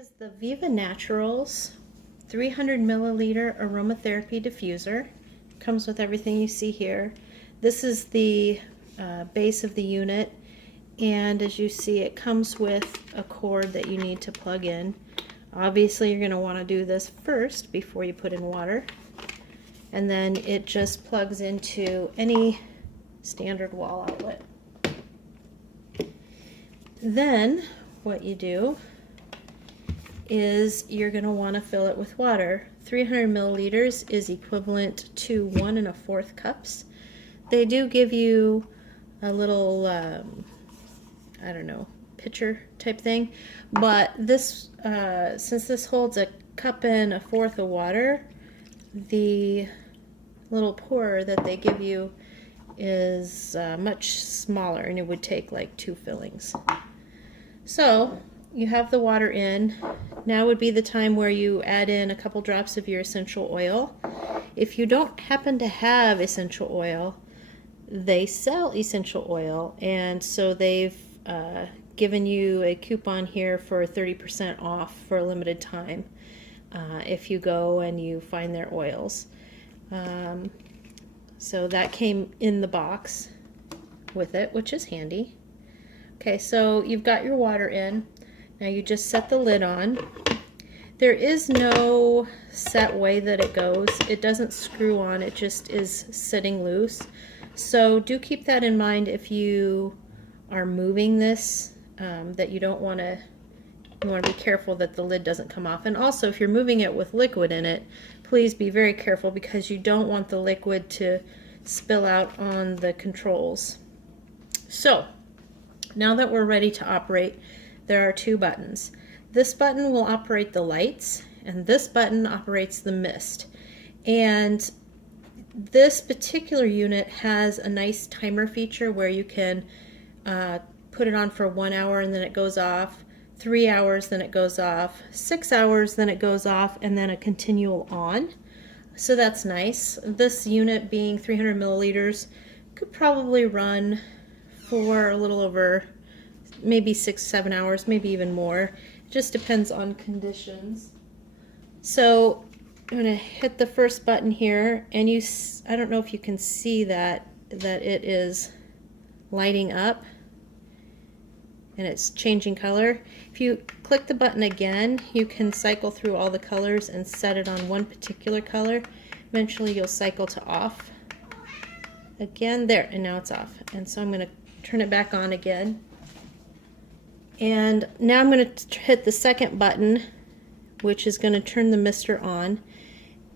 is the Viva Naturals 300 milliliter Aromatherapy Diffuser. Comes with everything you see here. This is the base of the unit, and as you see, it comes with a cord that you need to plug in. Obviously, you're going to want to do this first before you put in water, and then it just plugs into any standard wall outlet. Then what you do is you're going to want to fill it with water. 300 milliliters is equivalent to 1 1/4 cups. They do give you a little, I don't know, pitcher type thing, but this, since this holds a cup and 1/4 of water, the little pourer that they give you is much smaller, and it would take like 2 fillings. So you have the water in. Now would be the time where you add in a couple drops of your essential oil. If you don't happen to have essential oil, they sell essential oil, and so they've given you a coupon here for 30% off for a limited time if you go and you find their oils. So that came in the box with it, which is handy. Okay, so you've got your water in. Now you just set the lid on. There is no set way that it goes. It doesn't screw on, it just is sitting loose. So do keep that in mind if you are moving this, that you don't want to, you want to be careful that the lid doesn't come off. And also, if you're moving it with liquid in it, please be very careful because you don't want the liquid to spill out on the controls. So now that we're ready to operate, there are 2 buttons. This button will operate the lights, and this button operates the mist. And this particular unit has a nice timer feature where you can put it on for 1 hour and then it goes off, 3 hours, then it goes off, 6 hours, then it goes off, and then a continual on. So that's nice. This unit, being 300 milliliters, could probably run for a little over maybe 6-7 hours, maybe even more. It just depends on conditions. So I'm going to hit the first button here, and I don't know if you can see that it is lighting up and it's changing color. If you click the button again, you can cycle through all the colors and set it on one particular color. Eventually you'll cycle to off. Again, there, and now it's off. And so I'm going to turn it back on again. And now I'm going to hit the second button, which is going to turn the mister on.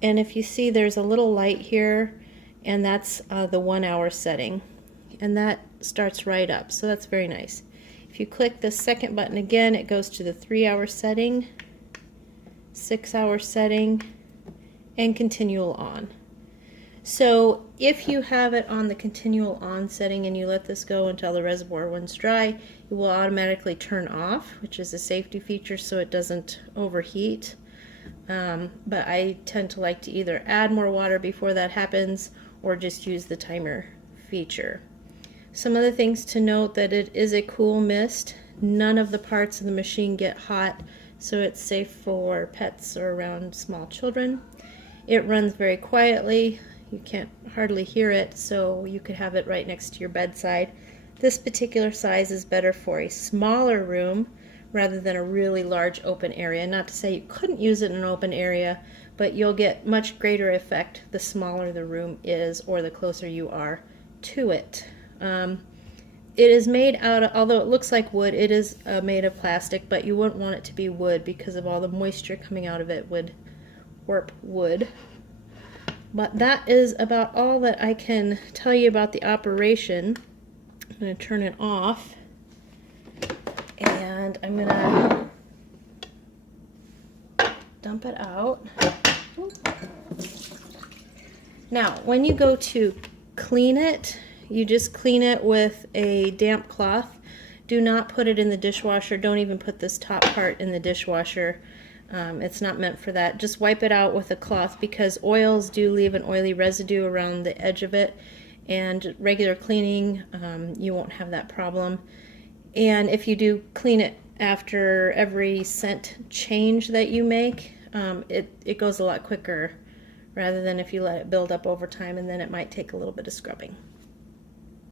And if you see, there's a little light here, and that's the 1 hour setting. And that starts right up, so that's very nice. If you click the second button again, it goes to the 3 hour setting, 6 hour setting, and continual on. So if you have it on the continual on setting and you let this go until the reservoir runs dry, it will automatically turn off, which is a safety feature so it doesn't overheat. But I tend to like to either add more water before that happens or just use the timer feature. Some other things to note: that it is a cool mist. None of the parts of the machine get hot, so it's safe for pets or around small children. It runs very quietly. You can't hardly hear it, so you could have it right next to your bedside. This particular size is better for a smaller room rather than a really large open area. Not to say you couldn't use it in an open area, but you'll get much greater effect the smaller the room is or the closer you are to it. It is made out of, although it looks like wood, it is made of plastic, but you wouldn't want it to be wood because of all the moisture coming out of it would warp wood. But that is about all that I can tell you about the operation. I'm going to turn it off, and I'm going to dump it out. Now, when you go to clean it, you just clean it with a damp cloth. Do not put it in the dishwasher. Don't even put this top part in the dishwasher. It's not meant for that. Just wipe it out with a cloth because oils do leave an oily residue around the edge of it, and regular cleaning, you won't have that problem. And if you do clean it after every scent change that you make, it goes a lot quicker rather than if you let it build up over time, and then it might take a little bit of scrubbing.